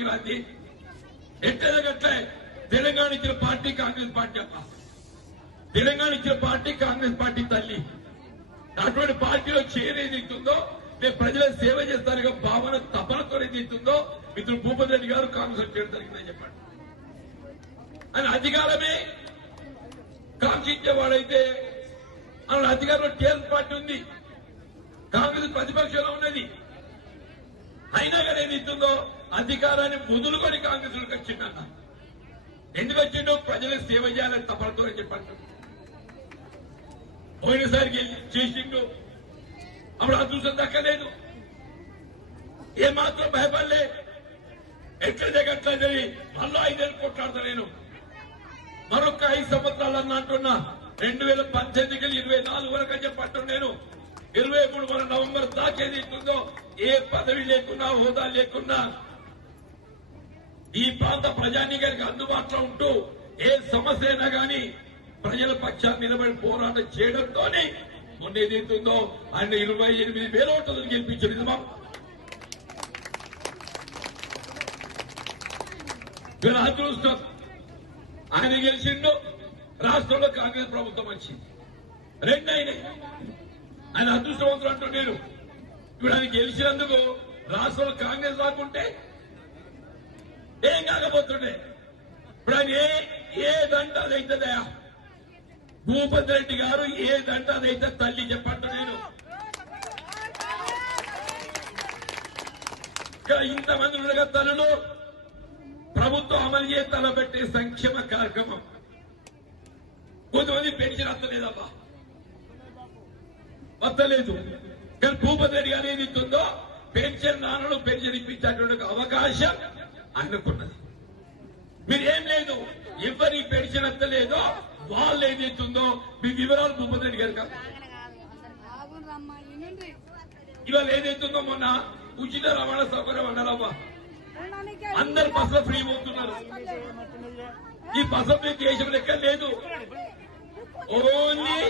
పనికిరాంది ఎట్లే తెలంగాణ ఇచ్చిన party Congress party అప్ప తెలంగాణ ఇచ్చిన పార్టీ కాంగ్రెస్ పార్టీ తల్లి అటువంటి పార్టీలో చేరేదిస్తుందో నేను ప్రజల సేవ చేస్తానుగా భావన తపనతో ఏదైతుందో మిత్రుడు భూపతి రెడ్డి గారు కాంగ్రెస్ చేయడం జరిగిందని చెప్పండి. ఆయన అధికారమే కాంక్షించేవాడైతే ఆయన అధికారంలో టీఆర్ఎస్ పార్టీ ఉంది, కాంగ్రెస్ ప్రతిపక్షంలో ఉన్నది. అయినా కానీ ఏదైతుందో అధికారాన్ని ముదులుకొని కాంగ్రెస్ వచ్చిందన్న. ఎందుకు వచ్చిండో ప్రజలకు సేవ చేయాలని తపనతో చెప్పండి. పోయినసారికి చేసిండు, అప్పుడు అదృష్టం దక్కలేదు, ఏమాత్రం భయపడలే. ఎట్లా జగట్లా జరిగి మళ్ళా 5 ఏళ్ళు కొట్లాడతా నేను మరొక 5 సంవత్సరాలన్నా అంటున్నా. 2018 24 వరకు అని చెప్పట్టు నేను 23 మన నవంబర్ దాకేది ఇస్తుందో ఏ పదవి లేకున్నా హోదా లేకున్నా ఈ ప్రాంత ప్రజానీకానికి అందుబాటులో ఉంటూ ఏ సమస్య అయినా గానీ ప్రజల పక్షాన్ని నిలబడి పోరాటం చేయడంతోనే మొన్న ఏదైతుందో ఆయన 28,000 ఓట్లను గెలిపించారు. నిజమా? అదృష్టం ఆయన గెలిచిండు, రాష్ట్రంలో కాంగ్రెస్ ప్రభుత్వం వచ్చింది. 2 అయినాయి. ఆయన అదృష్టవంతులు అంటూ నేను ఇప్పుడు ఆయన గెలిచినందుకు రాష్ట్రంలో కాంగ్రెస్ రాకుంటే ఏం కాకపోతుండే. ఇప్పుడు ఆయన ఏదంటే అదైతుందయా భూపతి రెడ్డి గారు ఏదంటే అదైతే తల్లి చెప్పంట. నేను ఇక్కడ ఇంతమంది ఉండగా తల్లులు ప్రభుత్వం అమలు చేసి తలబెట్టే సంక్షేమ కార్యక్రమం కొంతమంది పెన్షన్ వస్తలేదమ్మా, వస్తలేదు. కానీ భూపతి రెడ్డి గారు ఏది ఇస్తుందో పెన్షన్ నాన్నలు పెన్షన్ ఇప్పించేటువంటి అవకాశం ఆయనకున్నది. మీరేం లేదు, ఎవరికి పెన్షన్ వస్తలేదో వాళ్ళు ఏదైతుందో మీ వివరాలు భూపతి రెడ్డి గారు కాదు. ఇవాళ ఏదైతుందో మొన్న ఉచిత రవాణా సౌకర్యం అన్నారమ్మా, అందరు బస్సులో ఫ్రీ పోతున్నారు. ఈ బస్సు దేశం లెక్క లేదు, ఓన్లీ